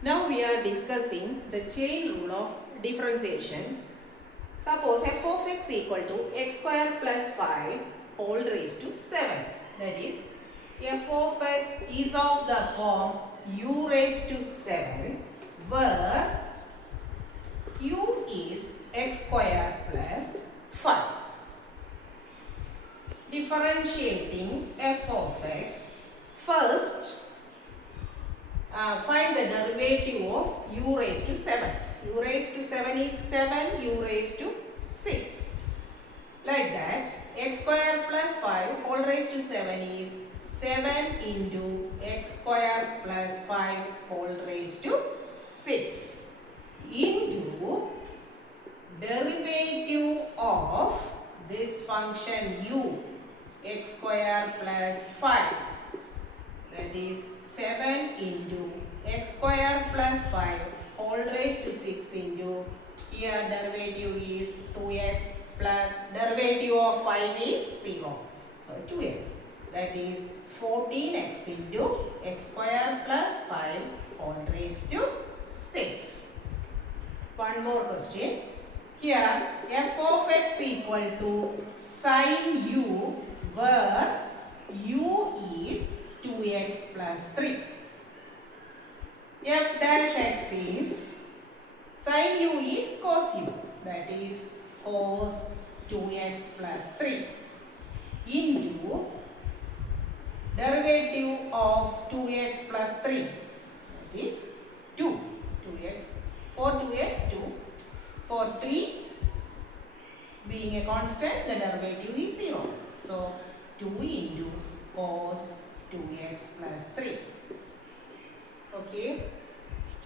Now we are discussing the chain rule of differentiation. Suppose f of x equal to x square plus 5 whole raised to 7. That is, f of x is of the form u raised to 7 where u is x square plus 5. Differentiating f of x, first find the derivative of u raised to 7. u raised to 7 is 7, u raised to 6. Like that, x square plus 5 whole raised to 7 is 7 into x square plus 5 whole raised to 6 into derivative of this function u, x square plus 5. That is 7 into x square plus 5 whole raised to 6 into, here derivative is 2x plus derivative of 5 is 0. So 2x, that is 14x into x square plus 5 whole raised to 6. One more question. Here f of x equal to sin u where u is 2x plus 3. F dash x is, sin u is cos u, that is cos 2x plus 3 into derivative of 2x plus 3, that is 2. 2x, for 2x 2, for 3 being a constant, the derivative is 0. So 2 into cos 2x plus 3. Okay.